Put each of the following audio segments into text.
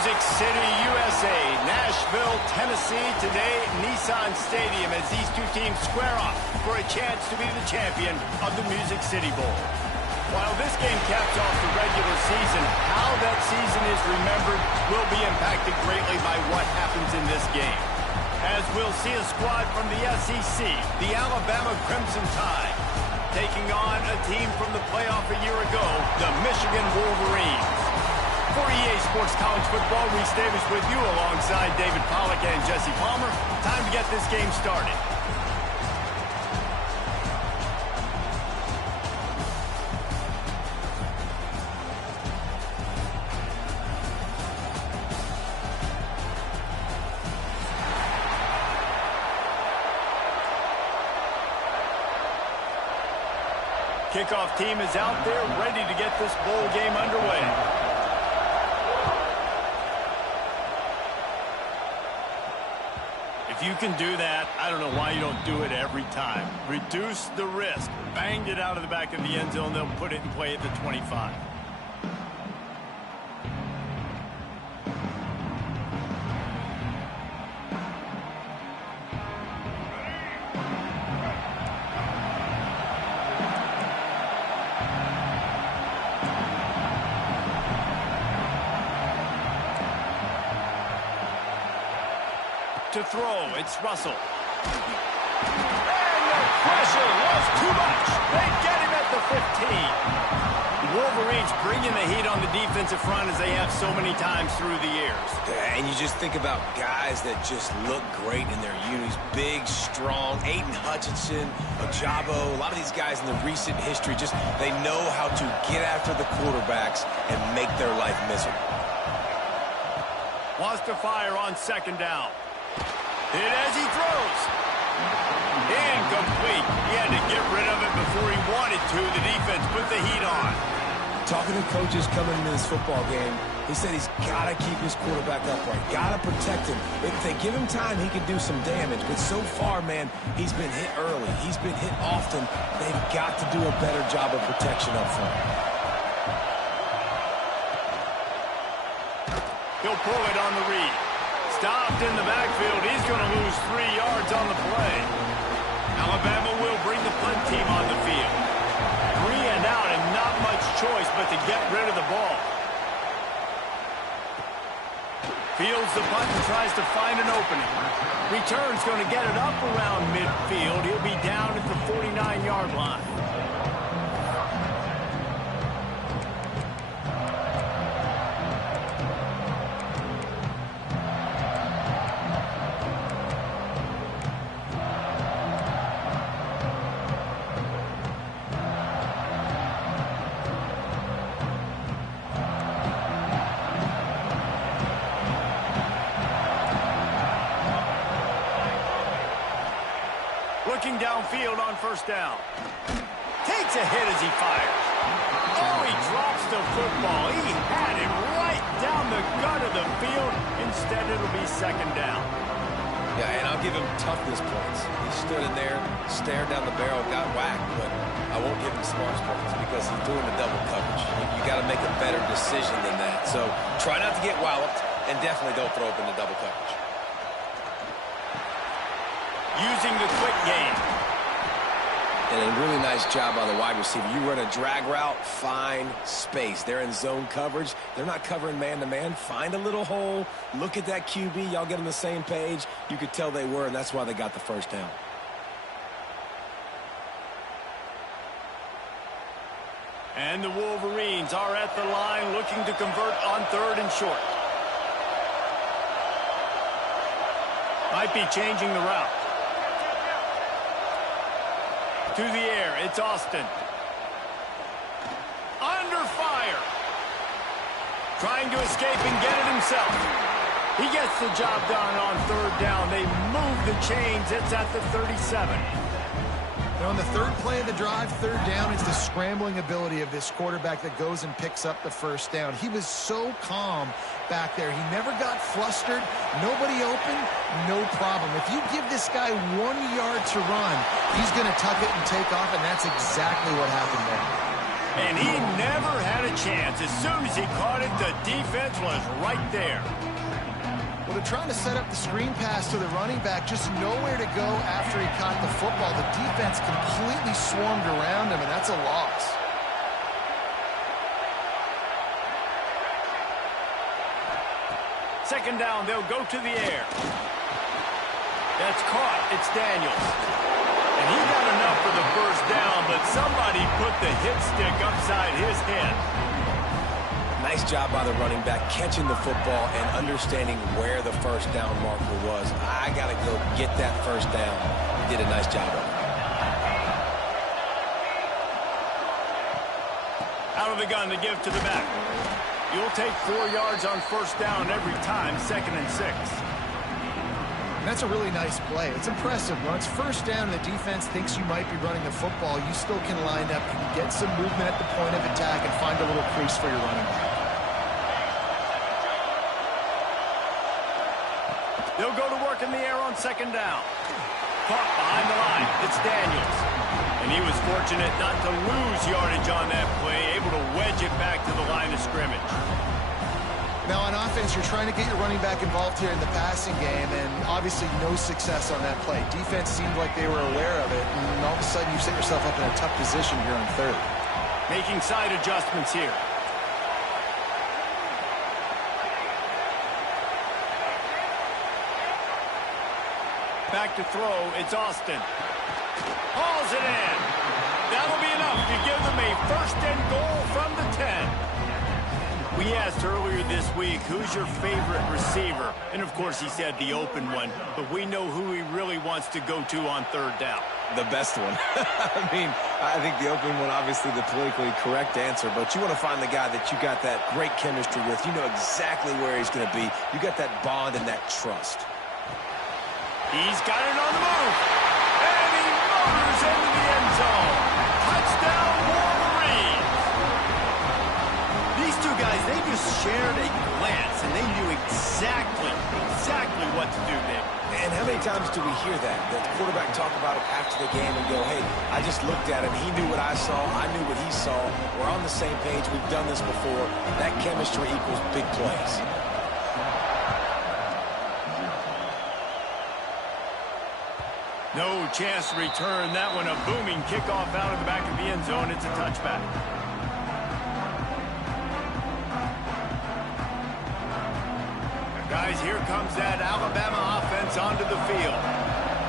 Music City, USA, Nashville, Tennessee, today at Nissan Stadium as these two teams square off for a chance to be the champion of the Music City Bowl. While this game caps off the regular season, how that season is remembered will be impacted greatly by what happens in this game. As we'll see a squad from the SEC, the Alabama Crimson Tide, taking on a team from the playoff a year ago, the Michigan Wolverines. For EA Sports College Football, Reese Davis with you alongside David Pollack and Jesse Palmer. Time to get this game started. Kickoff team is out there ready to get this bowl game underway. If you can do that, I don't know why you don't do it every time. Reduce the risk. Banged it out of the back of the end zone. They'll put it in play at the 25. To throw, it's Russell. And the pressure was too much. They get him at the 15. The Wolverines bringing the heat on the defensive front as they have so many times through the years. And you just think about guys that just look great in their unis. Big, strong, Aiden Hutchinson, Ojabo, a lot of these guys in the recent history, just they know how to get after the quarterbacks and make their life miserable. Wants to fire on second down. Hit as he throws. Incomplete. He had to get rid of it before he wanted to. The defense put the heat on. Talking to coaches coming into this football game, he said he's got to keep his quarterback upright, got to protect him. If they give him time, he can do some damage. But so far, man, he's been hit early. He's been hit often. They've got to do a better job of protection up front. He'll pull it on the read. Stopped in the backfield. He's going to lose 3 yards on the play. Alabama will bring the punt team on the field. 3 and out and not much choice but to get rid of the ball. Fields the punt and tries to find an opening. Return's going to get it up around midfield. He'll be down at the 49-yard line. Looking downfield on first down. Takes a hit as he fires. Oh, he drops the football. He had it right down the gut of the field. Instead, it'll be second down. Yeah, and I'll give him toughness points. He stood in there, stared down the barrel, got whacked, but I won't give him smarts points because he's doing the double coverage. You got to make a better decision than that. So try not to get walloped, and definitely don't throw up in the double coverage. Using the quick game. And a really nice job by the wide receiver. You run a drag route, find space. They're in zone coverage. They're not covering man-to-man. Find a little hole. Look at that QB. Y'all get on the same page. You could tell they were, and that's why they got the first down. And the Wolverines are at the line looking to convert on 3rd and short. Might be changing the route. To the air, it's Austin. Under fire. Trying to escape and get it himself. He gets the job done on 3rd down. They move the chains. It's at the 37. And on the 3rd play of the drive, 3rd down, it's the scrambling ability of this quarterback that goes and picks up the first down. He was so calm back there. He never got flustered. Nobody open, no problem. If you give this guy 1 yard to run, he's going to tuck it and take off, and that's exactly what happened there. And he never had a chance. As soon as he caught it, the defense was right there. Well, they're trying to set up the screen pass to the running back, just nowhere to go after he caught the football. The defense completely swarmed around him, and that's a loss. Second down, they'll go to the air. That's caught. It's Daniels. And he got enough for the first down, but somebody put the hit stick upside his head. Nice job by the running back, catching the football and understanding where the first down marker was. I got to go get that first down. He did a nice job of it. Out of the gun to give to the back. You'll take 4 yards on first down every time, 2nd and 6. And that's a really nice play. It's impressive. When it's first down and the defense thinks you might be running the football, you still can line up, you can get some movement at the point of attack and find a little crease for your running back. They'll go to work in the air on second down. Caught behind the line. It's Daniels. And he was fortunate not to lose yardage on that play, able to wedge it back to the line of scrimmage. Now on offense, you're trying to get your running back involved here in the passing game, and obviously no success on that play. Defense seemed like they were aware of it, and all of a sudden you set yourself up in a tough position here on third. Making side adjustments here. Back to throw, it's Austin. Hauls it in. That'll be enough to give them a first and goal from the 10. We asked earlier this week, who's your favorite receiver? And of course he said the open one, but we know who he really wants to go to on third down. The best one. I mean, I think the open one, obviously the politically correct answer, but you want to find the guy that you got that great chemistry with. You know exactly where he's going to be. You got that bond and that trust. He's got it on the move. And he motors into the end zone. Touchdown, Wolverines. These two guys, they just shared a glance, and they knew exactly what to do there. And how many times do we hear that? That the quarterback talk about it after the game and go, hey, I just looked at him. He knew what I saw. I knew what he saw. We're on the same page. We've done this before. That chemistry equals big plays. No chance to return that one. A booming kickoff out of the back of the end zone. It's a touchback. Guys, here comes that Alabama offense onto the field.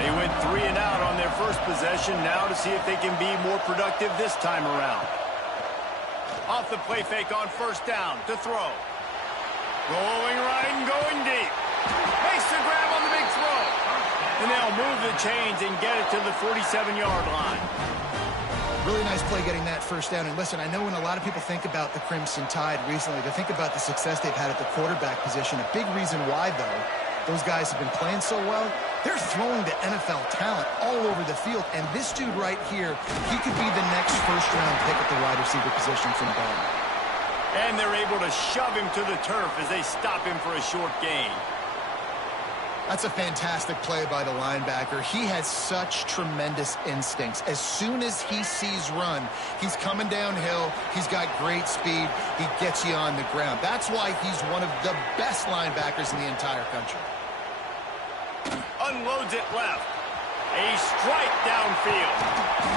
They went 3 and out on their first possession. Now to see if they can be more productive this time around. Off the play fake on first down to throw. Rolling right and going deep. Makes the grab on the big throw. And they'll move the chains and get it to the 47-yard line. Really nice play getting that first down. And listen, I know when a lot of people think about the Crimson Tide recently, they think about the success they've had at the quarterback position. A big reason why, though, those guys have been playing so well, they're throwing to NFL talent all over the field. And this dude right here, he could be the next first-round pick at the wide receiver position from Bama. And they're able to shove him to the turf as they stop him for a short gain. That's a fantastic play by the linebacker. He has such tremendous instincts. As soon as he sees run, he's coming downhill. He's got great speed. He gets you on the ground. That's why he's one of the best linebackers in the entire country. Unloads it left. A strike downfield.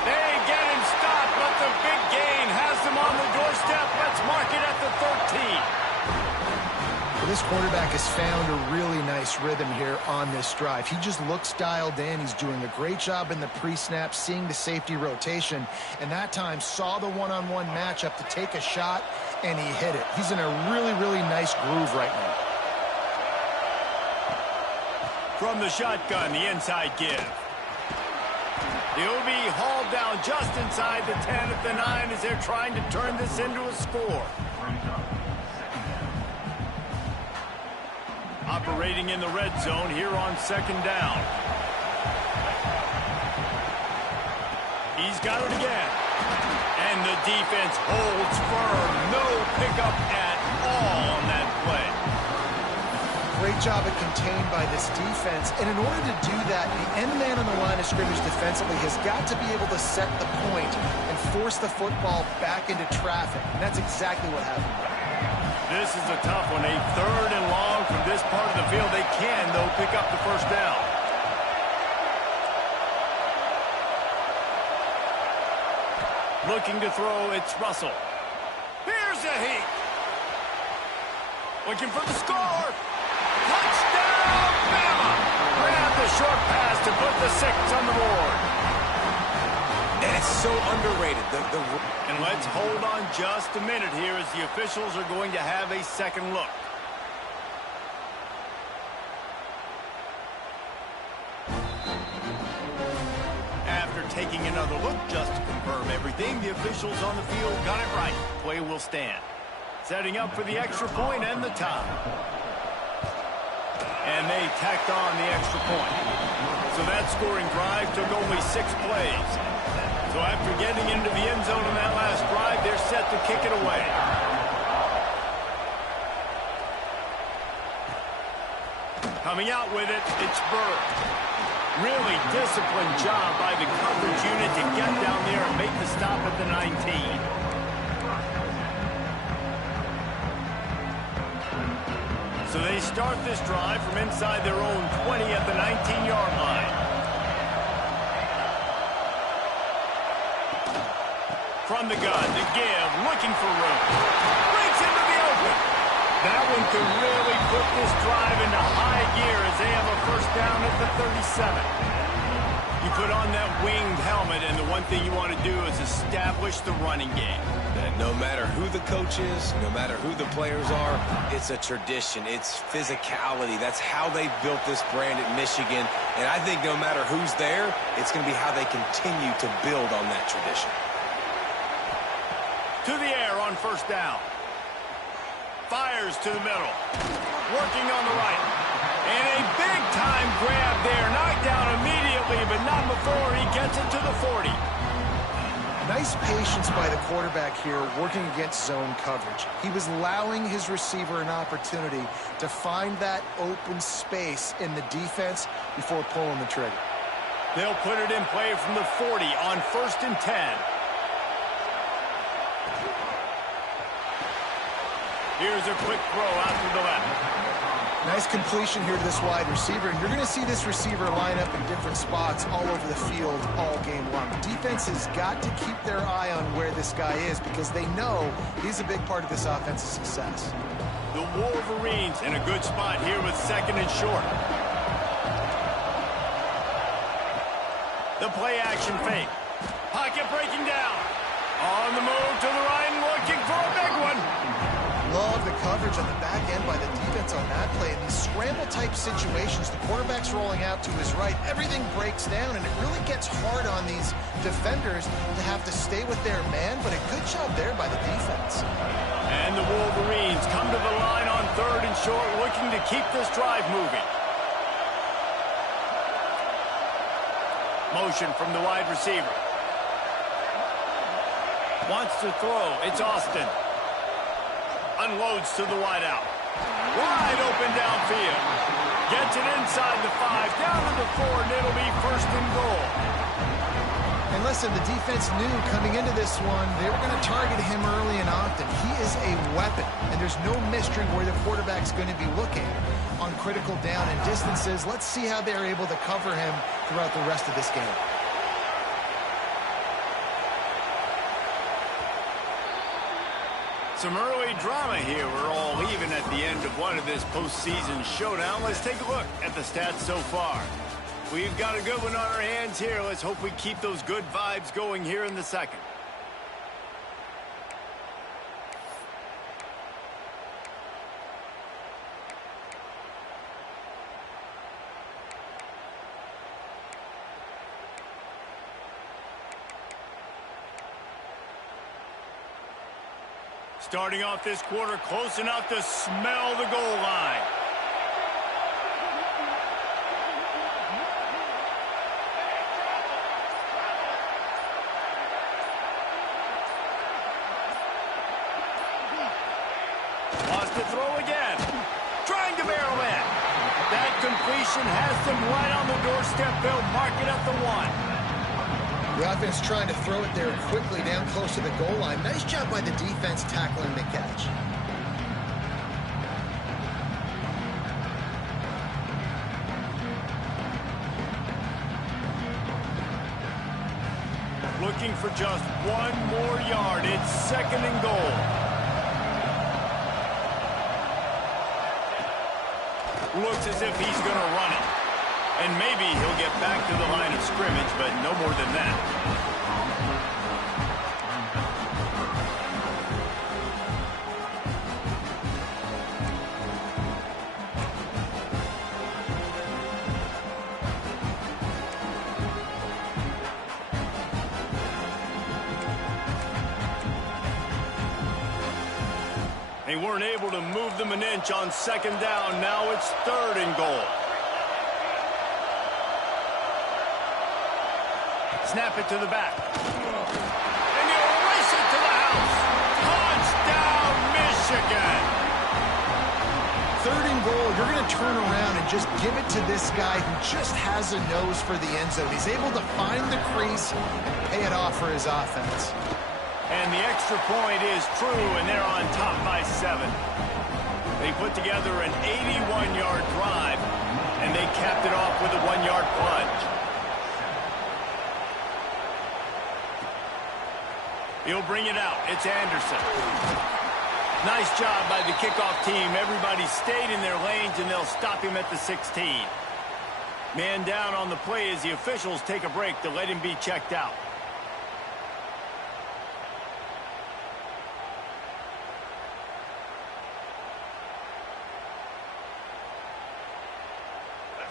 They get him stopped, but the big gain has them on the doorstep. Let's mark it at the 13. Well, this quarterback has found a really nice rhythm here on this drive. He just looks dialed in. He's doing a great job in the pre-snap, seeing the safety rotation, and that time saw the one-on-one matchup to take a shot, and he hit it. He's in a really, really nice groove right now. From the shotgun, the inside give. He'll be hauled down just inside the 10 at the 9 as they're trying to turn this into a score. Operating in the red zone here on second down. He's got it again. And the defense holds firm. No pickup at all on that play. Great job of contained by this defense. And in order to do that, the end man on the line of scrimmage defensively has got to be able to set the point and force the football back into traffic. And that's exactly what happened. This is a tough one. A 3rd and long from this part of the field. They can, though, pick up the first down. Looking to throw, it's Russell. Here's a heat. Looking for the score. Touchdown, Bama! Grab the short pass to put the 6 on the board. And it's so underrated. And let's hold on just a minute here as the officials are going to have a second look. After taking another look just to confirm everything, the officials on the field got it right. Play will stand. Setting up for the extra point and the tie. And they tacked on the extra point. So that scoring drive took only 6 plays. So after getting into the end zone in that last drive, they're set to kick it away. Coming out with it, it's Bird. Really disciplined job by the coverage unit to get down there and make the stop at the 19. So they start this drive from inside their own 20 at the 19-yard line. From the gun, the give, looking for room. Breaks into the open. That one could really put this drive into high gear as they have a first down at the 37. You put on that winged helmet, and the one thing you want to do is establish the running game. And no matter who the coach is, no matter who the players are, it's a tradition. It's physicality. That's how they built this brand at Michigan. And I think no matter who's there, it's going to be how they continue to build on that tradition. To the air on first down. Fires to the middle. Working on the right. And a big-time grab there. Knocked down immediately, but not before he gets it to the 40. Nice patience by the quarterback here working against zone coverage. He was allowing his receiver an opportunity to find that open space in the defense before pulling the trigger. They'll put it in play from the 40 on 1st and 10. Here's a quick throw out to the left. Nice completion here to this wide receiver. And you're going to see this receiver line up in different spots all over the field all game long. The defense has got to keep their eye on where this guy is because they know he's a big part of this offense's success. The Wolverines in a good spot here with 2nd and short. The play action fake. Pocket breaking down. On the move to the right and looking for a big one. Love the coverage on the back end by the defense on that play. In these scramble-type situations, the quarterback's rolling out to his right. Everything breaks down, and it really gets hard on these defenders to have to stay with their man, but a good job there by the defense. And the Wolverines come to the line on 3rd and short, looking to keep this drive moving. Motion from the wide receiver. Wants to throw. It's Austin. Unloads to the wideout. Wide open downfield. Gets it inside the 5, down to the 4, and it'll be 1st and goal. And listen, the defense knew coming into this one, they were going to target him early and often. He is a weapon, and there's no mystery where the quarterback's going to be looking on critical down and distances. Let's see how they're able to cover him throughout the rest of this game. Some early drama here. We're all even at the end of one of this postseason showdown. Let's take a look at the stats so far. We've got a good one on our hands here. Let's hope we keep those good vibes going here in the second. Starting off this quarter close enough to smell the goal line. Wants to throw again. Trying to barrel in. completion has them right on the doorstep. They'll mark it at the 1. The offense trying to throw it there quickly down close to the goal line. Nice job by the defense tackling the catch. Looking for just 1 more yard. It's 2nd and goal. Looks as if he's going to run it. And maybe he'll get back to the line of scrimmage, but no more than that. They weren't able to move them an inch on 2nd down. Now it's 3rd and goal. Snap it to the back. And he'll race it to the house. Touchdown, Michigan. 3rd and goal. You're going to turn around and just give it to this guy who just has a nose for the end zone. He's able to find the crease and pay it off for his offense. And the extra point is true, and they're on top by 7. They put together an 81-yard drive, and they capped it off with a 1-yard plunge. He'll bring it out. It's Anderson. Nice job by the kickoff team. Everybody stayed in their lanes, and they'll stop him at the 16. Man down on the play as the officials take a break to let him be checked out.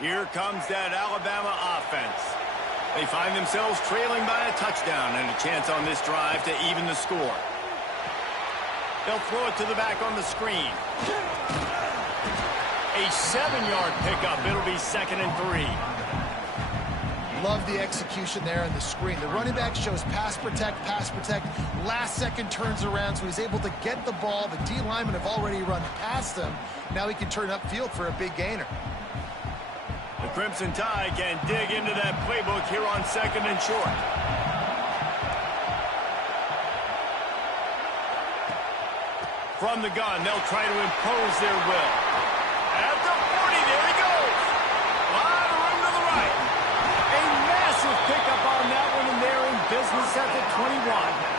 Here comes that Alabama offense. They find themselves trailing by a touchdown and a chance on this drive to even the score. They'll throw it to the back on the screen. A 7-yard pickup. It'll be 2nd and 3. Love the execution there on the screen. The running back shows pass protect, last second turns around, so he's able to get the ball. The D linemen have already run past him. Now he can turn upfield for a big gainer. The Crimson Tide can dig into that playbook here on 2nd and short. From the gun, they'll try to impose their will. At the 40, there he goes. Lot of room to the right. A massive pickup on that one, and they're in business at the 21.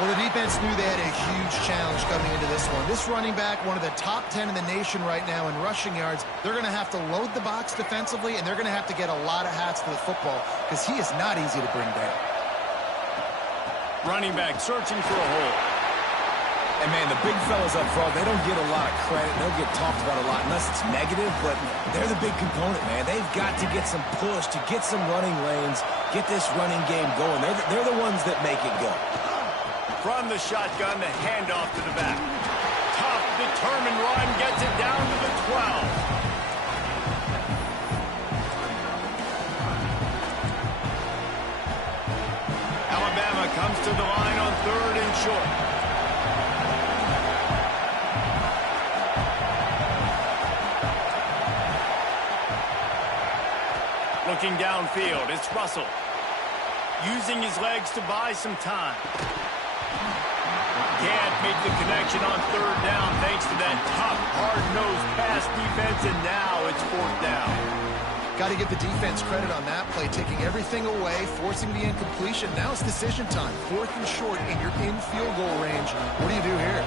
Well, the defense knew they had a huge challenge coming into this one. This running back, one of the top 10 in the nation right now in rushing yards, they're going to have to load the box defensively, and they're going to have to get a lot of hats to the football because he is not easy to bring down. Running back searching for a hole. And, man, the big fellas up front, they don't get a lot of credit. They don't get talked about a lot unless it's negative, but they're the big component, man. They've got to get some push, to get some running lanes, get this running game going. They're the ones that make it go. From the shotgun, the handoff to the back. Tough, determined run, gets it down to the 12. Alabama comes to the line on 3rd and short. Looking downfield, it's Russell. Using his legs to buy some time. Can't make the connection on 3rd down thanks to that tough, hard-nosed pass defense, and now it's 4th down. Got to give the defense credit on that play, taking everything away, forcing the incompletion. Now it's decision time. 4th and short, and you're in field goal range. What do you do here?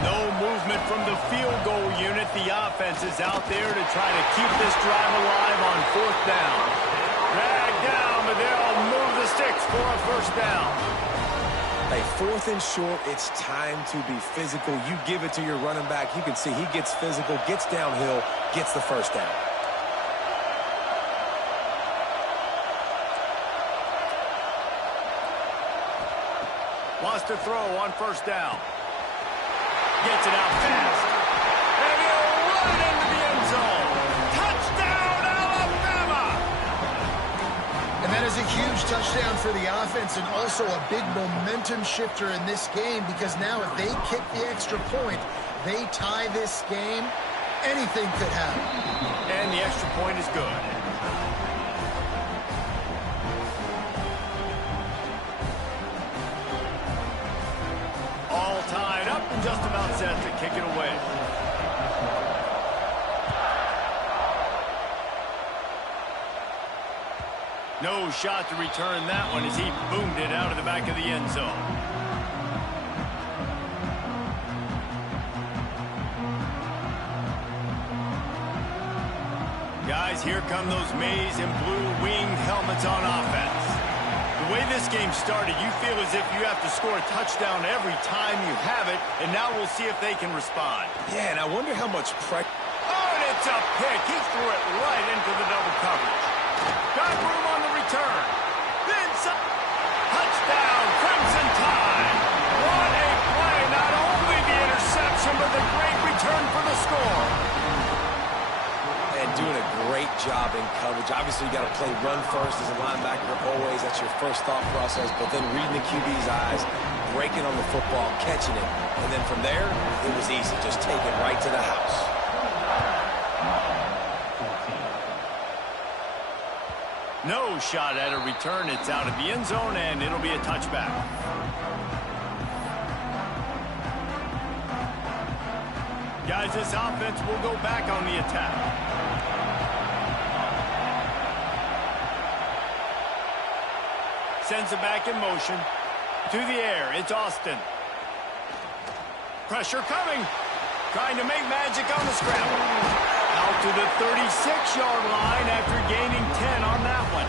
No movement from the field goal unit. The offense is out there to try to keep this drive alive on 4th down. Dragged down, but they'll move the sticks for a 1st down. Hey, 4th and short, it's time to be physical. You give it to your running back. You can see he gets physical, gets downhill, gets the 1st down. Wants to throw on 1st down. Gets it out fast. And he'll run it into the end zone. Touchdown, Alabama! And that is a huge touchdown for the offense and also a big momentum shifter in this game because now if they kick the extra point, they tie this game, Anything could happen. And the extra point is good. All tied up and just about set to kick it away. No shot to return that one as he boomed it out of the back of the end zone. Guys, here come those maize and blue winged helmets on offense. The way this game started, you feel as if you have to score a touchdown every time you have it, and now we'll see if they can respond. Yeah, and I wonder how much pressure. Oh, and it's a pick. He threw it right into the double coverage. Got room on the return. Then some. Touchdown, Crimson Tide. What a play. Not only the interception, but the great return for the score. And doing a great job in coverage. Obviously, you got to play run first as a linebacker always. That's your first thought process. But then reading the QB's eyes, breaking on the football, catching it. And then from there, it was easy. Just take it right to the house. No shot at a return. It's out of the end zone, and it'll be a touchback. Guys, this offense will go back on the attack. Sends it back in motion. To the air, it's Austin. Pressure coming. Trying to make magic on the scramble. Out to the 36-yard line after gaining 10 on that one.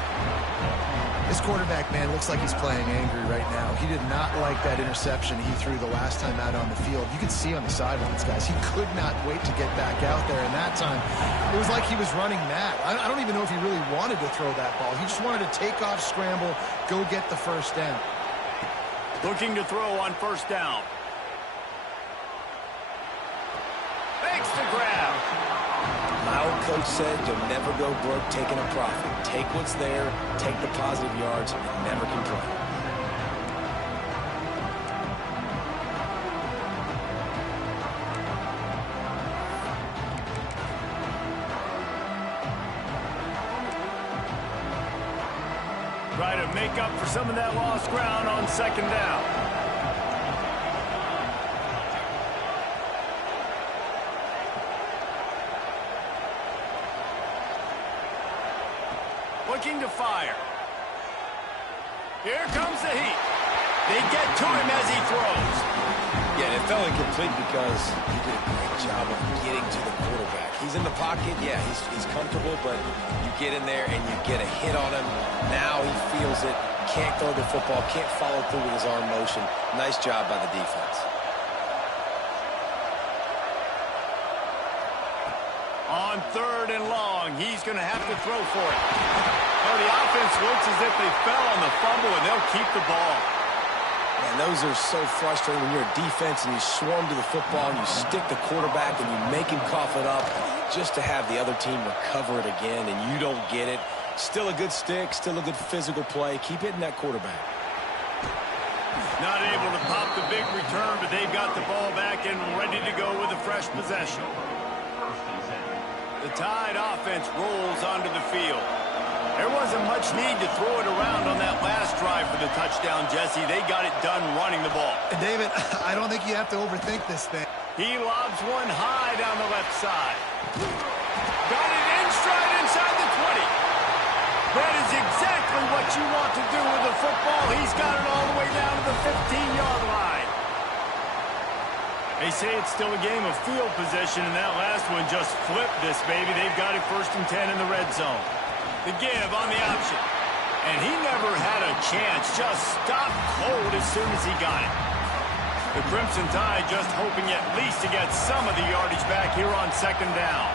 This quarterback, man, looks like he's playing angry right now. He did not like that interception he threw the last time out on the field. You could see on the sidelines, guys, he could not wait to get back out there. And that time, it was like he was running mad. I don't even know if he really wanted to throw that ball. He just wanted to take off, scramble, go get the first down. Looking to throw on first down. Makes the grab. My old coach said you'll never go broke taking a profit. Take what's there, take the positive yards, and never complain. Try to make up for some of that lost ground on second down. Looking to fire. Here comes the heat. They get to him as he throws. Yeah, it fell incomplete because he did a great job of getting to the quarterback. He's in the pocket, yeah, he's comfortable, but you get in there and you get a hit on him. Now he feels it, can't throw the football, can't follow through with his arm motion. Nice job by the defense. On third and long, he's going to have to throw for it. Well, the offense looks as if they fell on the fumble, and they'll keep the ball. And those are so frustrating when you're a defense and you swarm to the football and you stick the quarterback and you make him cough it up just to have the other team recover it again and you don't get it. Still a good stick, still a good physical play. Keep hitting that quarterback. Not able to pop the big return, but they've got the ball back and ready to go with a fresh possession. The Tide offense rolls onto the field. There wasn't much need to throw it around on that last drive for the touchdown, Jesse. They got it done running the ball. And David, I don't think you have to overthink this thing. He lobs one high down the left side. Got it in stride inside the 20. That is exactly what you want to do with the football. He's got it all the way down to the 15-yard line. They say it's still a game of field position, and that last one just flipped this baby. They've got it 1st and 10 in the red zone. The give on the option. And he never had a chance. Just stopped cold as soon as he got it. The Crimson Tide just hoping at least to get some of the yardage back here on second down.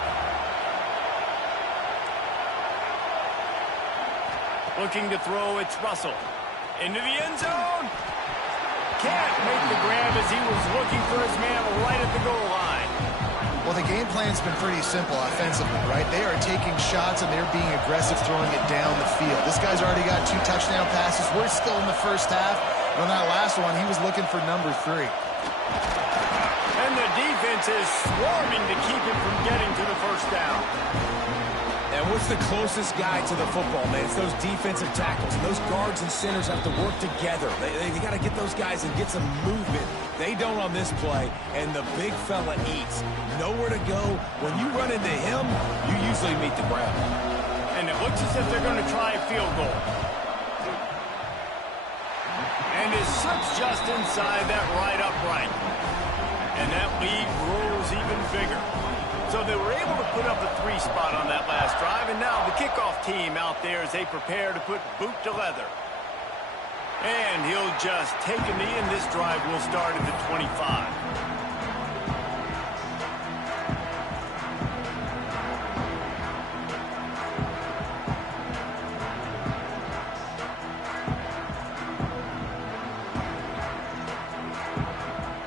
Looking to throw, it's Russell. Into the end zone. Can't make the grab as he was looking for his man right at the goal line. Well, the game plan's been pretty simple offensively, right? They are taking shots and they're being aggressive throwing it down the field. This guy's already got 2 touchdown passes. We're still in the first half. And on that last one, he was looking for number 3. And the defense defense is swarming to keep him from getting to the first down. And what's the closest guy to the football, man? It's those defensive tackles. And those guards and centers have to work together. They got to get those guys and get some movement. They don't on this play, and the big fella eats. Nowhere to go. When you run into him, you usually meet the ground. And it looks as if they're going to try a field goal. And is just inside that right upright. And that lead grows even bigger. So they were able to put up a 3 spot on that last drive, and now the kickoff team out there as they prepare to put boot to leather. And he'll just take a knee, and this drive will start at the 25.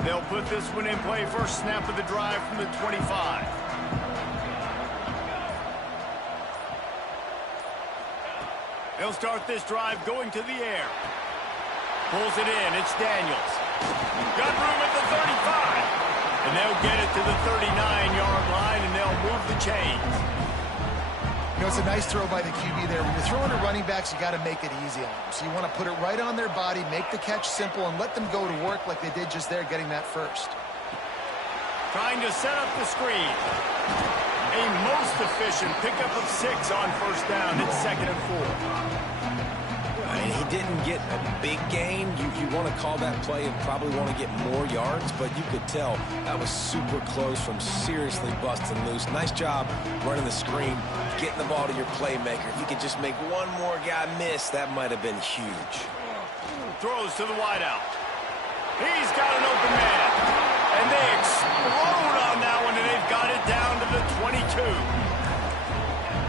They'll put this one in play. First snap of the drive from the 25. They'll start this drive going to the air. Pulls it in. It's Daniels. Got room at the 35. And they'll get it to the 39-yard line, and they'll move the chains. You know, it's a nice throw by the QB there. When you're throwing to running backs, you got to make it easy on them. So you want to put it right on their body, make the catch simple, and let them go to work like they did just there, getting that first. Trying to set up the screen. A most efficient pickup of 6 on first down. It's 2nd and 4. I mean, he didn't get a big gain. You want to call that play and probably want to get more yards, but you could tell that was super close from seriously busting loose. Nice job running the screen, getting the ball to your playmaker. If you could just make one more guy miss, that might have been huge. Throws to the wideout. He's got an open man. And they explode on that one, and they've got it down to the 22.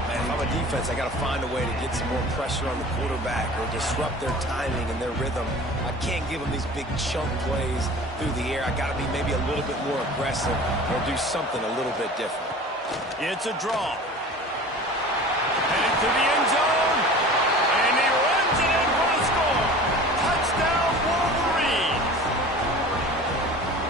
Man, if I'm a defense, I got to find a way to get some more pressure on the quarterback or disrupt their timing and their rhythm. I can't give them these big chunk plays through the air. I got to be maybe a little bit more aggressive or do something a little bit different. It's a draw. Headed to the end zone. And he runs it in for the score. Touchdown, Wolverines.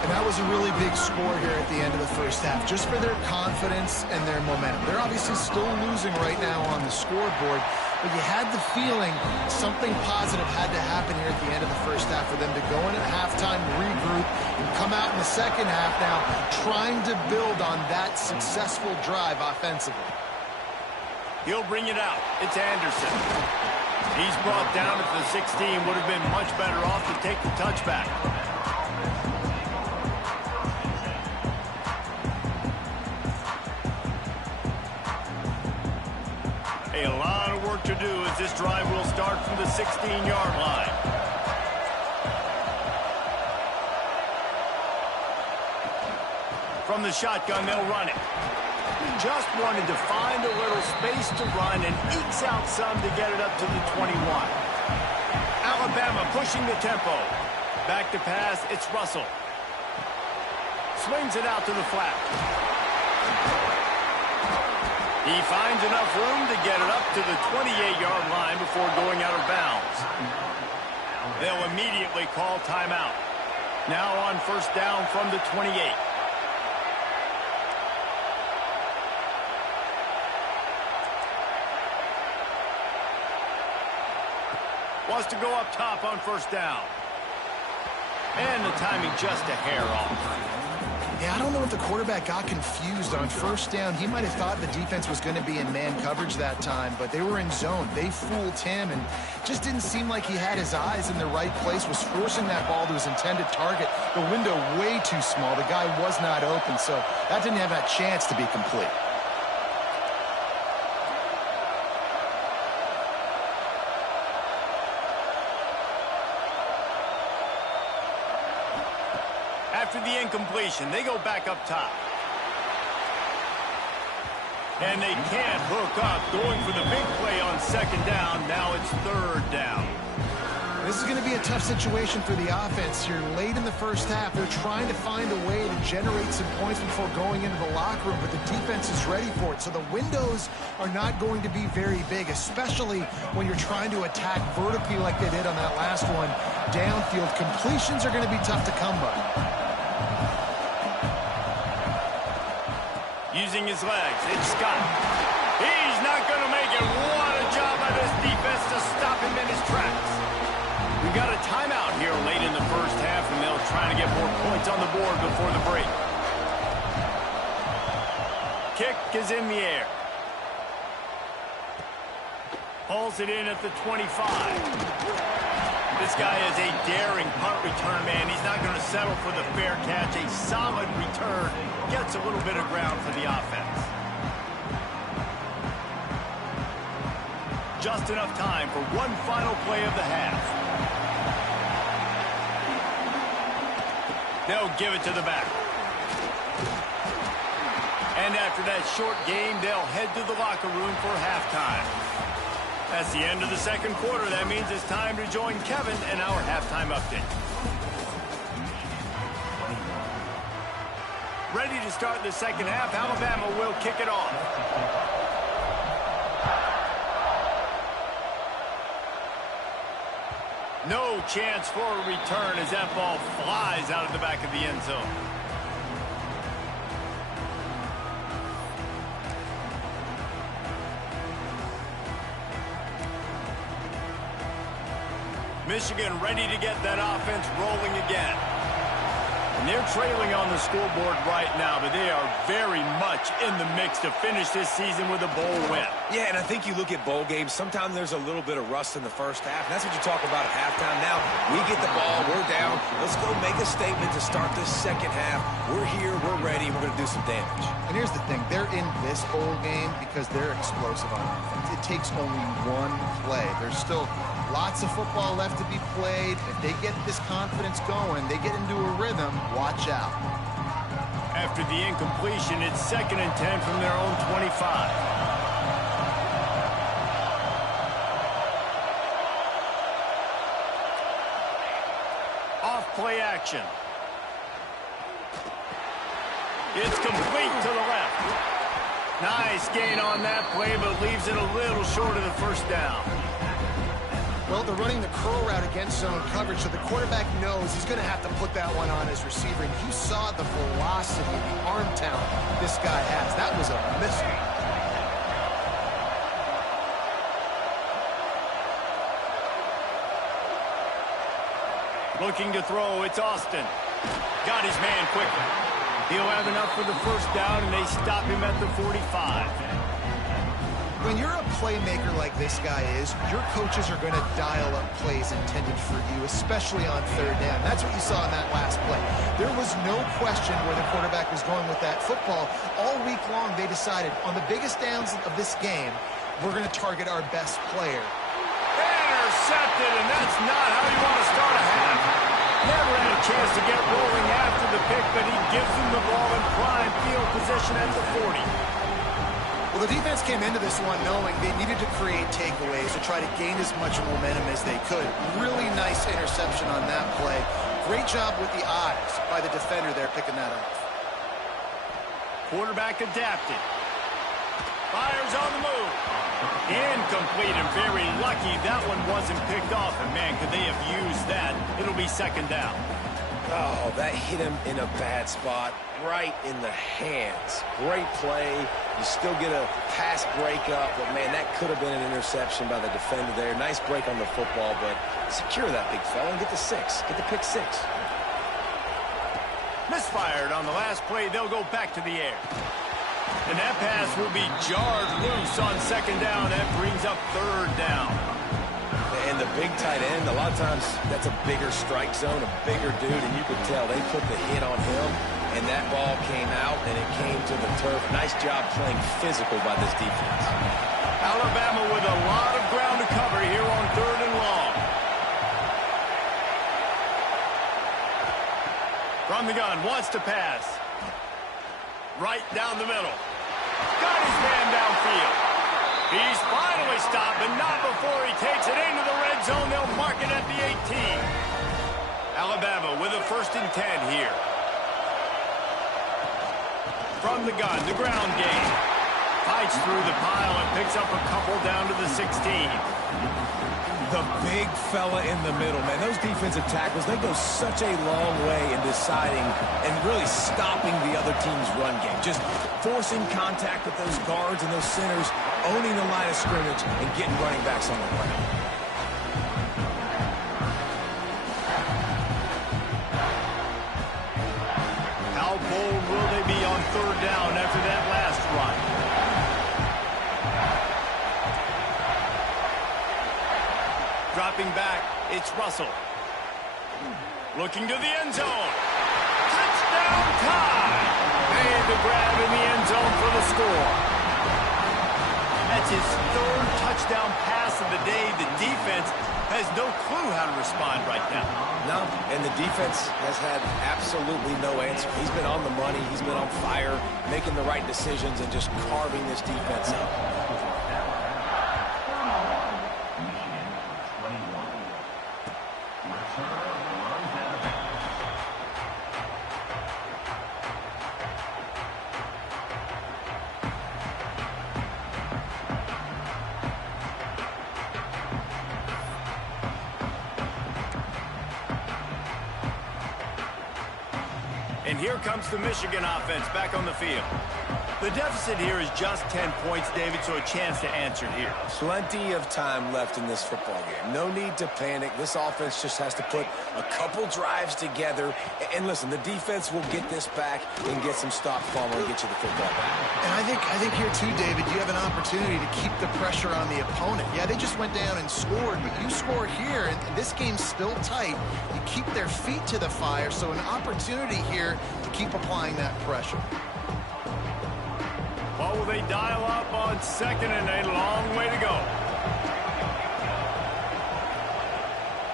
And that was a really big score here at the end of the first half, just for their confidence and their momentum. They're obviously still losing right now on the scoreboard, but you had the feeling something positive had to happen here at the end of the first half for them to go in at halftime, regroup, and come out in the second half now trying to build on that successful drive offensively. He'll bring it out. It's Anderson. He's brought down at the 16. Would have been much better off to take the touchback. A lot of work to do as this drive will start from the 16-yard line. From the shotgun, they'll run it. Just wanted to find a little space to run and ekes out some to get it up to the 21. Alabama pushing the tempo. Back to pass, it's Russell. Swings it out to the flat. He finds enough room to get it up to the 28-yard line before going out of bounds. They'll immediately call timeout. Now on first down from the 28. Wants to go up top on first down. And the timing just a hair off. Yeah, I don't know if the quarterback got confused on first down. He might have thought the defense was going to be in man coverage that time, but they were in zone. They fooled him and just didn't seem like he had his eyes in the right place, was forcing that ball to his intended target. The window way too small. The guy was not open, so that didn't have that chance to be complete. After the incompletion, they go back up top. And they can't hook up, going for the big play on second down. Now it's third down. This is going to be a tough situation for the offense here. Late in the first half, they're trying to find a way to generate some points before going into the locker room, but the defense is ready for it. So the windows are not going to be very big, especially when you're trying to attack vertically like they did on that last one. Downfield completions are going to be tough to come by. Using his legs, it's Scott. He's not going to make it. What a job by this defense to stop him in his tracks. We got a timeout here late in the first half, and they'll try to get more points on the board before the break. Kick is in the air. Hauls it in at the 25. This guy is a daring punt return man. He's not going to settle for the fair catch. A solid return gets a little bit of ground for the offense. Just enough time for one final play of the half. They'll give it to the back. And after that short game, they'll head to the locker room for halftime. That's the end of the second quarter. That means it's time to join Kevin in our halftime update. Ready to start the second half. Alabama will kick it off. No chance for a return as that ball flies out of the back of the end zone. Michigan ready to get that offense rolling again. And they're trailing on the scoreboard right now, but they are very much in the mix to finish this season with a bowl win. Yeah, and I think you look at bowl games, sometimes there's a little bit of rust in the first half, and that's what you talk about at halftime. Now, we get the ball, we're down. Let's go make a statement to start this second half. We're here, we're ready, we're going to do some damage. And here's the thing, they're in this bowl game because they're explosive on offense. It takes only one play. There's still lots of football left to be played. If they get this confidence going, they get into a rhythm, watch out. After the incompletion, it's 2nd and 10 from their own 25. Off play action. It's complete to the left. Nice gain on that play, but leaves it a little short of the first down. Well, they're running the curl route against zone coverage, so the quarterback knows he's going to have to put that one on his receiver. And you saw the velocity, the arm talent this guy has. That was a missile. Looking to throw, it's Austin. Got his man quickly. He'll have enough for the first down, and they stop him at the 45. When you're a playmaker like this guy is, your coaches are going to dial up plays intended for you, especially on third down. That's what you saw in that last play. There was no question where the quarterback was going with that football. All week long, they decided on the biggest downs of this game, we're going to target our best player. Intercepted, and that's not how you want to start a half. Never had a chance to get rolling after the pick, but he gives them the ball in prime field position at the 40. Well, the defense came into this one knowing they needed to create takeaways to try to gain as much momentum as they could. Really nice interception on that play. Great job with the eyes by the defender there picking that off. Quarterback adapted. Fires on the move. Incomplete, and very lucky that one wasn't picked off. And, man, could they have used that? It'll be 2nd down. Oh, that hit him in a bad spot, right in the hands. Great play. You still get a pass breakup, but, man, that could have been an interception by the defender there. Nice break on the football, but secure that big fella and get the 6. Get the pick 6. Misfired on the last play. They'll go back to the air. And that pass will be jarred loose on 2nd down. That brings up 3rd down. And the big tight end, a lot of times that's a bigger strike zone, a bigger dude, and you could tell they put the hit on him, and that ball came out, and it came to the turf. Nice job playing physical by this defense. Alabama with a lot of ground to cover here on 3rd and long. From the gun, wants to pass. Right down the middle. Got his man downfield. He's finally stopped, but not before he takes it into the red zone. They'll mark it at the 18. Alabama with a 1st and 10 here. From the gun, the ground game. Fights through the pile and picks up a couple down to the 16. The big fella in the middle, man. Those defensive tackles, they go such a long way in deciding and really stopping the other team's run game. Just forcing contact with those guards and those centers, owning the line of scrimmage, and getting running backs on the ground. How bold will they be on third down after that last run? Dropping back, it's Russell. Looking to the end zone. Touchdown time! Made the grab in the end zone for the score. That's his third touchdown pass of the day. The defense has no clue how to respond right now. No, and the defense has had absolutely no answer. He's been on the money. He's been on fire, making the right decisions and just carving this defense up. And here comes the Michigan offense back on the field. The deficit here is just 10 points, David, so a chance to answer here. Plenty of time left in this football game. No need to panic. This offense just has to put a couple drives together. And listen, the defense will get this back and get some stop fumble and get you the football back. And I think here too, David, you have an opportunity to keep the pressure on the opponent. Yeah, they just went down and scored, but you score here, and this game's still tight. You keep their feet to the fire, so an opportunity here to keep applying that pressure. What will they dial up on second and a long way to go?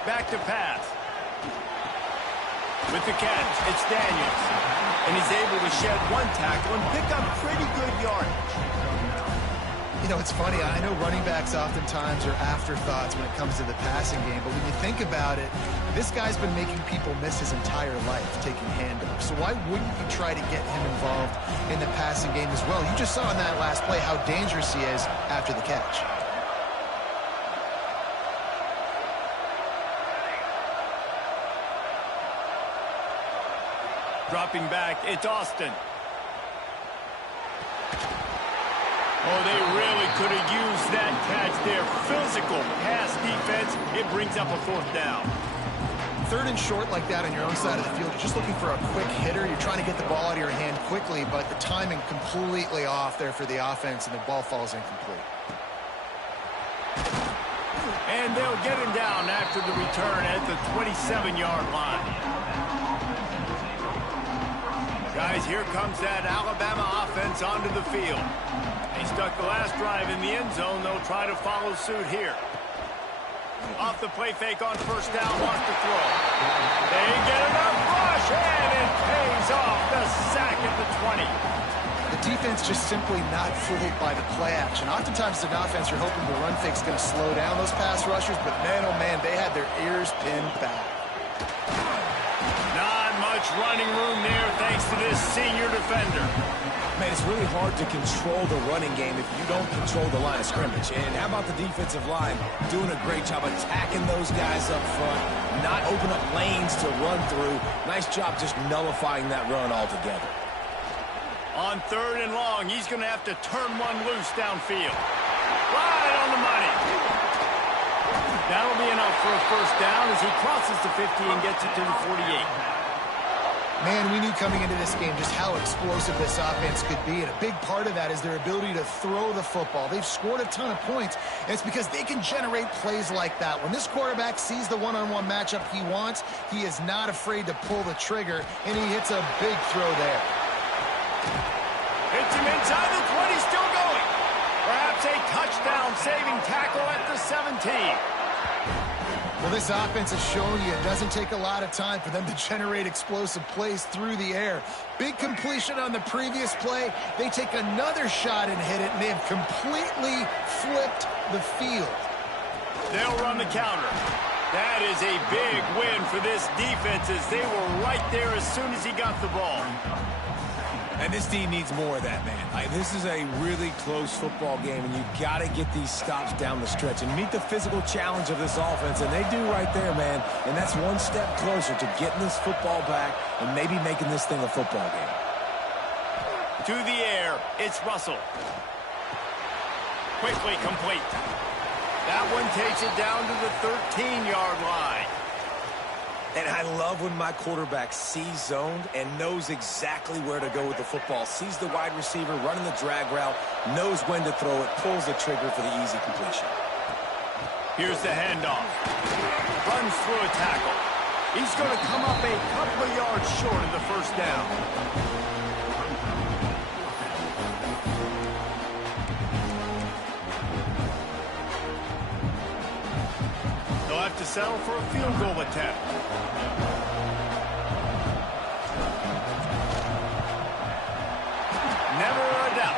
Back to pass. With the catch, it's Daniels. And he's able to shed one tackle and pick up pretty good yardage. You know, it's funny. I know running backs oftentimes are afterthoughts when it comes to the passing game, but when you think about it, this guy's been making people miss his entire life taking handoffs. So why wouldn't you try to get him involved in the passing game as well? You just saw in that last play how dangerous he is after the catch. Dropping back, it's Austin. Oh, they really could have used that catch there. Physical pass defense. It brings up a fourth down. Third and short like that on your own side of the field, you're just looking for a quick hitter. You're trying to get the ball out of your hand quickly, but the timing completely off there for the offense, and the ball falls incomplete. And they'll get him down after the return at the 27-yard line. Guys, here comes that Alabama offense onto the field. They stuck the last drive in the end zone. They'll try to follow suit here. Off the play fake on first down, wants to throw. They get enough rush, and it pays off. The sack at the 20. The defense just simply not fooled by the play action. Oftentimes, as an offense, you're hoping the run fake's going to slow down those pass rushers, but man, oh man, they had their ears pinned back. Not much running room there thanks to this senior defender. Man, it's really hard to control the running game if you don't control the line of scrimmage. And how about the defensive line doing a great job attacking those guys up front, not open up lanes to run through. Nice job just nullifying that run altogether. On third and long, he's going to have to turn one loose downfield. Right on the money. That'll be enough for a first down as he crosses the 50 and gets it to the 48. Man, we knew coming into this game just how explosive this offense could be, and a big part of that is their ability to throw the football. They've scored a ton of points, and it's because they can generate plays like that. When this quarterback sees the one-on-one matchup he wants, he is not afraid to pull the trigger, and he hits a big throw there. Hits him inside the 20, still going. Perhaps a touchdown-saving tackle at the 17. Well, this offense has shown you it doesn't take a lot of time for them to generate explosive plays through the air. Big completion on the previous play. They take another shot and hit it, and they have completely flipped the field. They'll run the counter. That is a big win for this defense as they were right there as soon as he got the ball. And this team needs more of that, man. This is a really close football game, and you've got to get these stops down the stretch and meet the physical challenge of this offense, and they do right there, man. And that's one step closer to getting this football back and maybe making this thing a football game. To the air, it's Russell. Quickly complete. That one takes it down to the 13-yard line. And I love when my quarterback sees zoned and knows exactly where to go with the football. Sees the wide receiver running the drag route, knows when to throw it, pulls the trigger for the easy completion. Here's the handoff. Runs through a tackle. He's going to come up a couple of yards short of the first down. They'll have to settle for a field goal attempt. Never a doubt.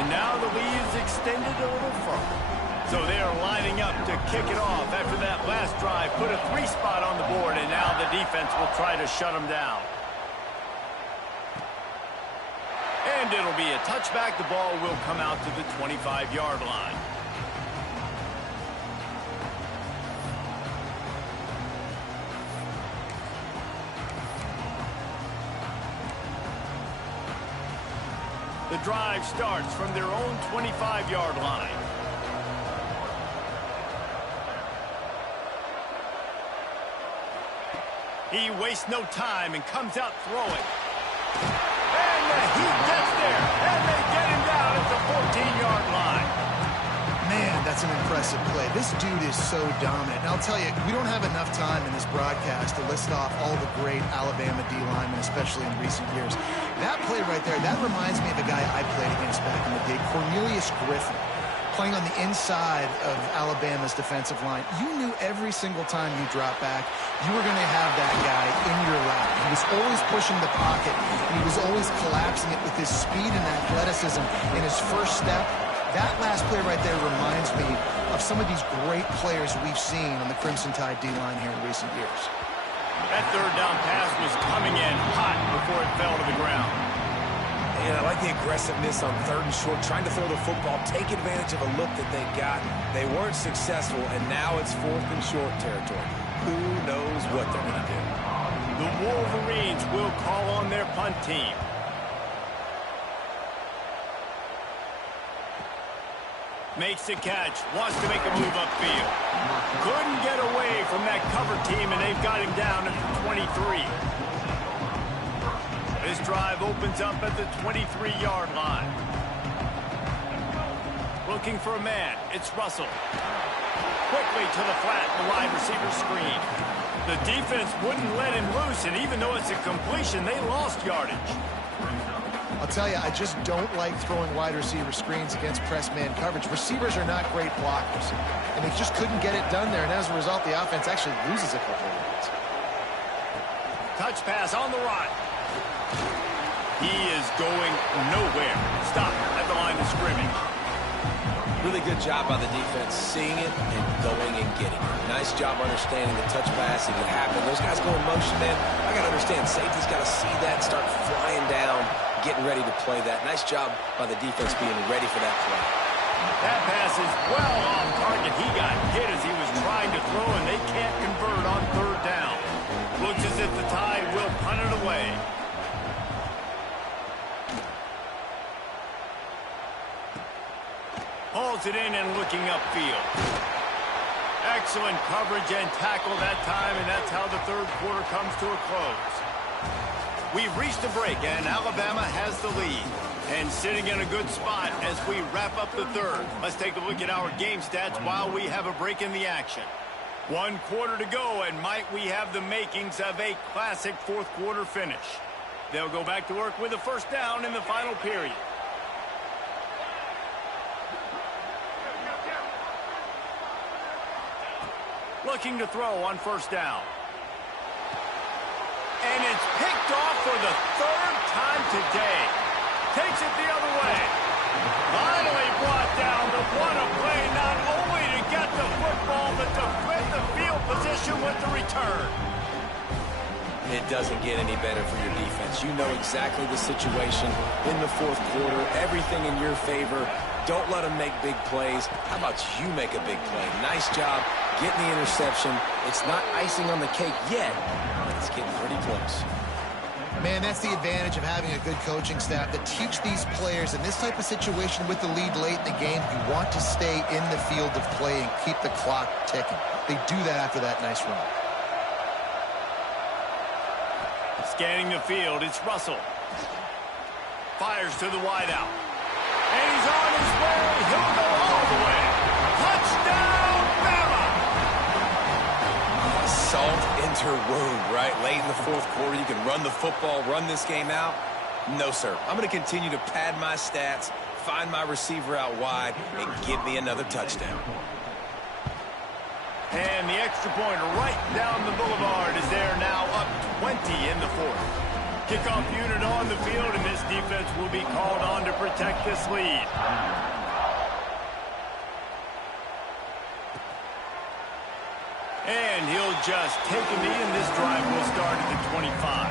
And now the lead is extended a little further. So they are lining up to kick it off after that last drive. Put a 3-spot on the board, and now the defense will try to shut them down. And it'll be a touchback. The ball will come out to the 25-yard line. The drive starts from their own 25-yard line. He wastes no time and comes out throwing. And he gets there, and they get him down at the 14-yard line. Man, that's an impressive play. This dude is so dominant. And I'll tell you, we don't have enough time in this broadcast to list off all the great Alabama D linemen, especially in recent years. That play right there, that reminds me of a guy I played against back in the day, Cornelius Griffin, playing on the inside of Alabama's defensive line. You knew every single time you dropped back, you were going to have that guy in your lap. He was always pushing the pocket, and he was always collapsing it with his speed and athleticism in his first step. That last play right there reminds me of some of these great players we've seen on the Crimson Tide D-line here in recent years. That third down pass was coming in hot before it fell to the ground. And I like the aggressiveness on 3rd and short, trying to throw the football, take advantage of a look that they got. They weren't successful, and now it's 4th and short territory. Who knows what they're going to do? The Wolverines will call on their punt team. Makes the catch, wants to make a move upfield. Couldn't get away from that cover team, and they've got him down at the 23. This drive opens up at the 23-yard line. Looking for a man, it's Russell. Quickly to the flat, the wide receiver screen. The defense wouldn't let him loose, and even though it's a completion, they lost yardage. I'll tell you, I just don't like throwing wide receiver screens against press man coverage. Receivers are not great blockers, and they just couldn't get it done there, and as a result, the offense actually loses a couple of yards. Touch pass on the run. He is going nowhere. Stop at the line of scrimmage. Really good job by the defense, seeing it and going and getting it. Nice job understanding the touch pass. If it happened, those guys go in motion, man. I got to understand, safety's got to see that, start flying down, getting ready to play that. Nice job by the defense being ready for that play. That pass is well off target. He got hit as he was trying to throw, and they can't convert on 3rd down. Looks as if the Tide will punt it away. Hauls it in and looking upfield. Excellent coverage and tackle that time, and that's how the 3rd quarter comes to a close. We've reached a break, and Alabama has the lead. And sitting in a good spot as we wrap up the 3rd. Let's take a look at our game stats while we have a break in the action. 1 quarter to go, and might we have the makings of a classic 4th quarter finish. They'll go back to work with a 1st down in the final period. Looking to throw on 1st down. And it's picked off for the 3rd time today. Takes it the other way. Finally brought down, but what a play, not only to get the football, but to flip the field position with the return. It doesn't get any better for your defense. You know exactly the situation in the fourth quarter, everything in your favor. Don't let them make big plays. How about you make a big play? Nice job getting the interception. It's not icing on the cake yet, but it's getting pretty close. Man, that's the advantage of having a good coaching staff that teach these players in this type of situation with the lead late in the game. You want to stay in the field of play and keep the clock ticking. They do that after that nice run. Scanning the field, it's Russell. Fires to the wideout. And he's on his way. He'll go all the way. Touchdown, Bama! Salt into wound, right? Late in the fourth quarter, you can run the football, run this game out. No, sir. I'm going to continue to pad my stats, find my receiver out wide, and give me another touchdown. And the extra point right down the boulevard is there now, up 20 in the fourth. Kickoff unit on the field, and this defense will be called on to protect this lead. And he'll just take a knee, and this drive will start at the 25.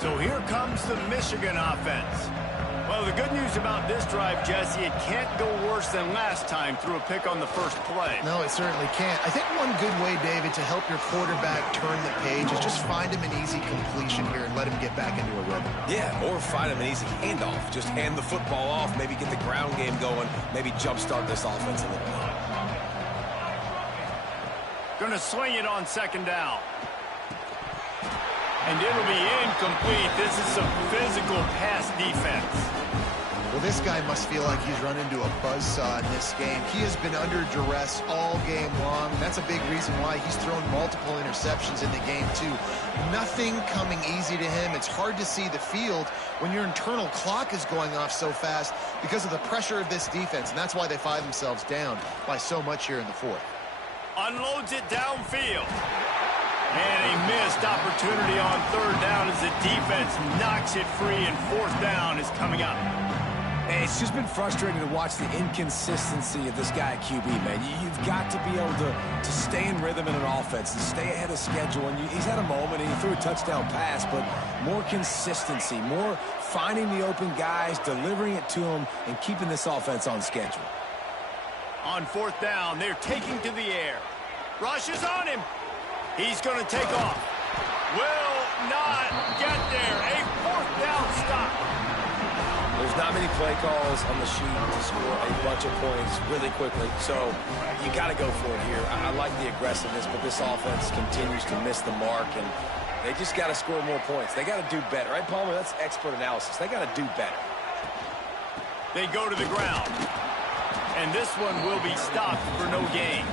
So here comes the Michigan offense. Well, the good news about this drive, Jesse, it can't go worse than last time through a pick on the first play. No, it certainly can't. I think one good way, David, to help your quarterback turn the page is just find him an easy completion here and let him get back into a rhythm. Yeah, or find him an easy handoff. Just hand the football off, maybe get the ground game going, maybe jumpstart this offense a little bit. Gonna swing it on second down. And it'll be incomplete. This is some physical pass defense. Well, this guy must feel like he's run into a buzzsaw in this game. He has been under duress all game long. That's a big reason why he's thrown multiple interceptions in the game, too. Nothing coming easy to him. It's hard to see the field when your internal clock is going off so fast because of the pressure of this defense, and that's why they find themselves down by so much here in the fourth. Unloads it downfield. And a missed opportunity on third down as the defense knocks it free, and fourth down is coming up. And it's just been frustrating to watch the inconsistency of this guy at QB, man. You've got to be able to stay in rhythm in an offense and stay ahead of schedule. And he's had a moment, and he threw a touchdown pass, but more consistency, more finding the open guys, delivering it to them, and keeping this offense on schedule. On fourth down, they're taking to the air. Rush is on him. He's going to take off. Will not get there. A fourth down stop. There's not many play calls on the sheet to score a bunch of points really quickly, so you got to go for it here. I like the aggressiveness, but this offense continues to miss the mark, and they just got to score more points. They got to do better. Right, Palmer? That's expert analysis. They got to do better. They go to the ground, and this one will be stopped for no gain.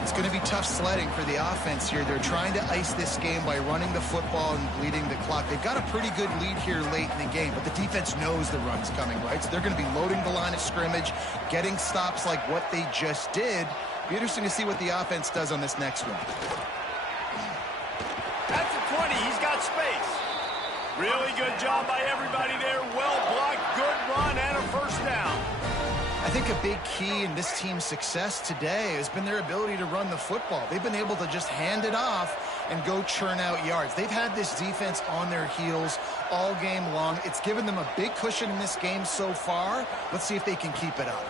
It's going to be tough sledding for the offense here. They're trying to ice this game by running the football and bleeding the clock. They've got a pretty good lead here late in the game, but the defense knows the run's coming, right? So they're going to be loading the line of scrimmage, getting stops like what they just did. Be interesting to see what the offense does on this next one. That's a 20. He's got space. Really good job by everybody there. Well blocked, good run, and a first down. I think a big key in this team's success today has been their ability to run the football. They've been able to just hand it off and go churn out yards. They've had this defense on their heels all game long. It's given them a big cushion in this game so far. Let's see if they can keep it up.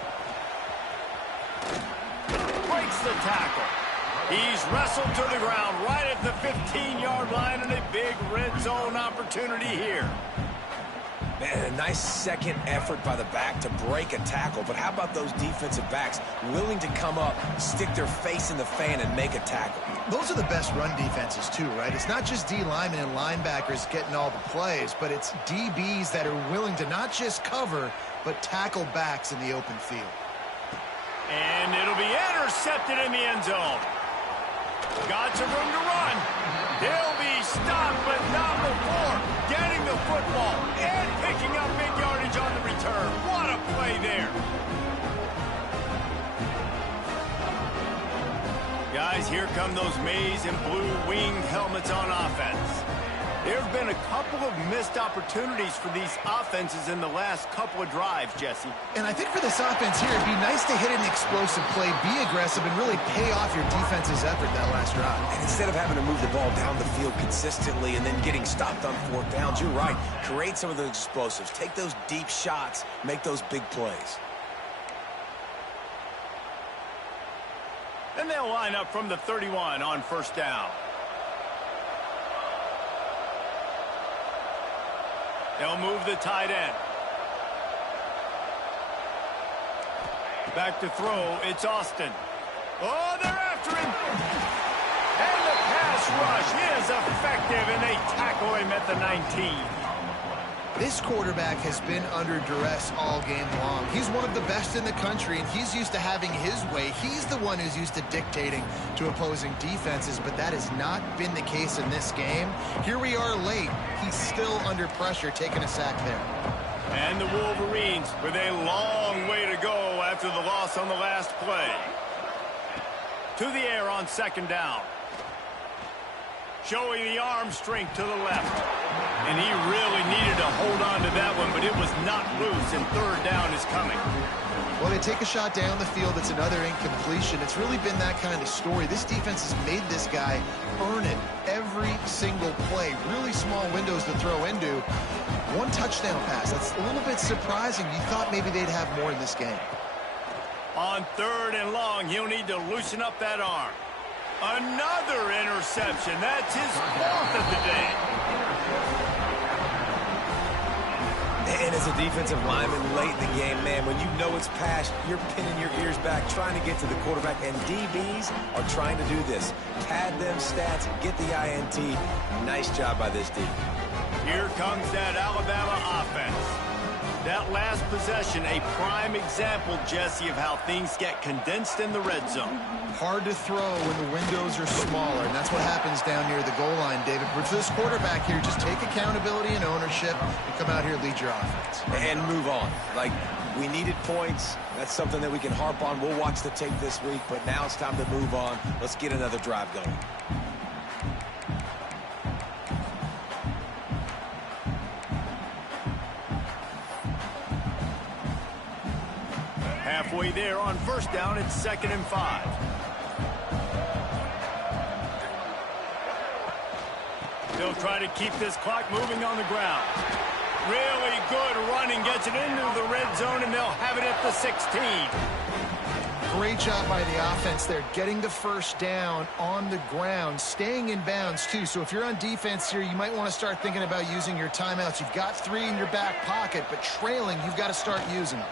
Breaks the tackle. He's wrestled to the ground right at the 15-yard line, and a big red zone opportunity here. Man, a nice second effort by the back to break a tackle, but how about those defensive backs willing to come up, stick their face in the fan, and make a tackle? Those are the best run defenses too, right? It's not just D linemen and linebackers getting all the plays, but it's DBs that are willing to not just cover, but tackle backs in the open field. And it'll be intercepted in the end zone. Got some room to run. He'll be stopped, but not before getting the football and picking up big yardage on the return. What a play there. Guys, here come those maize and blue winged helmets on offense. There have been a couple of missed opportunities for these offenses in the last couple of drives, Jesse. And I think for this offense here, it'd be nice to hit an explosive play, be aggressive, and really pay off your defense's effort that last drive. And instead of having to move the ball down the field consistently and then getting stopped on 4th downs, you're right. Create some of those explosives. Take those deep shots. Make those big plays. And they'll line up from the 31 on 1st down. They'll move the tight end. Back to throw, it's Austin. Oh, they're after him. And the pass rush is effective, and they tackle him at the 19. This quarterback has been under duress all game long. He's one of the best in the country, and he's used to having his way. He's the one who's used to dictating to opposing defenses, but that has not been the case in this game. Here we are late. He's still under pressure, taking a sack there. And the Wolverines with a long way to go after the loss on the last play. To the air on 2nd down. Showing the arm strength to the left. And he really needed to hold on to that one, but it was not loose, and 3rd down is coming. Well, they take a shot down the field. It's another incompletion. It's really been that kind of story. This defense has made this guy earn it every single play. Really small windows to throw into. 1 touchdown pass. That's a little bit surprising. You thought maybe they'd have more in this game. On 3rd and long, he'll need to loosen up that arm. Another interception. That's his 4th of the day. And as a defensive lineman late in the game, man, when you know it's past, you're pinning your ears back, trying to get to the quarterback, and DBs are trying to do this. Pad them stats, get the INT. Nice job by this D. Here comes that Alabama offense. That last possession, a prime example, Jesse, of how things get condensed in the red zone. Hard to throw when the windows are smaller, and that's what happens down near the goal line, David. But for this quarterback here, just take accountability and ownership and come out here and lead your offense. And move on. Like, we needed points. That's something that we can harp on. We'll watch the tape this week, but now it's time to move on. Let's get another drive going. Halfway there on 1st down, it's 2nd and 5. They'll try to keep this clock moving on the ground. Really good running, gets it into the red zone, and they'll have it at the 16. Great job by the offense there, getting the 1st down on the ground, staying in bounds too. So if you're on defense here, you might want to start thinking about using your timeouts. You've got 3 in your back pocket, but trailing, you've got to start using them.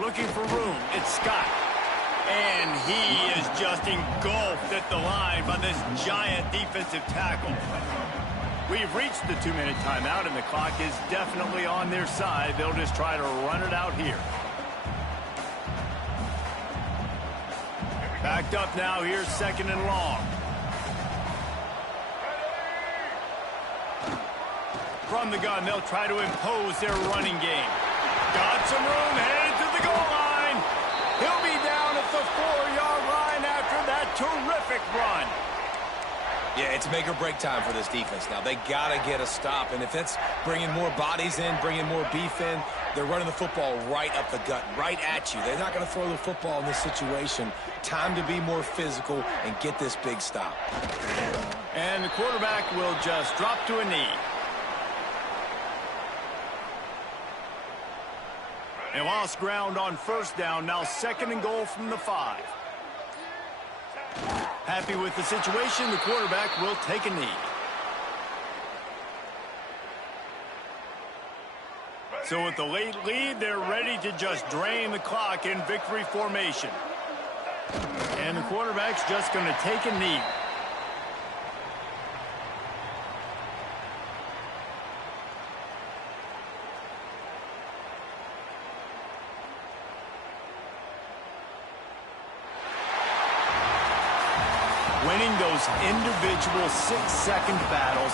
Looking for room, it's Scott. And he is just engulfed at the line by this giant defensive tackle. We've reached the 2-minute timeout, and the clock is definitely on their side. They'll just try to run it out here. Backed up now, here's 2nd and long. From the gun, they'll try to impose their running game. Got some room, headed to the goal line. He'll be down at the 4-yard line after that terrific run. Yeah, it's make or break time for this defense now. They got to get a stop, and if that's bringing more bodies in, bringing more beef in, they're running the football right up the gut, right at you. They're not going to throw the football in this situation. Time to be more physical and get this big stop. And the quarterback will just drop to a knee. They lost ground on 1st down, now 2nd and goal from the 5. Happy with the situation, the quarterback will take a knee. So with the late lead, they're ready to just drain the clock in victory formation. And the quarterback's just going to take a knee. Winning those individual 6-second battles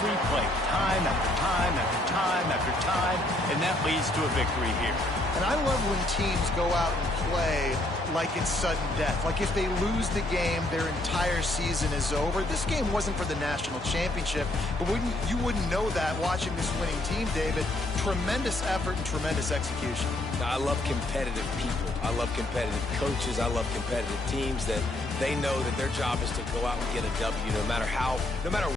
free play time after time after time after time, and that leads to a victory here. And I love when teams go out and play like it's sudden death. Like if they lose the game, their entire season is over. This game wasn't for the national championship, but you wouldn't know that watching this winning team, David. Tremendous effort and tremendous execution. Now, I love competitive people. I love competitive coaches. I love competitive teams that they know that their job is to go out and get a W no matter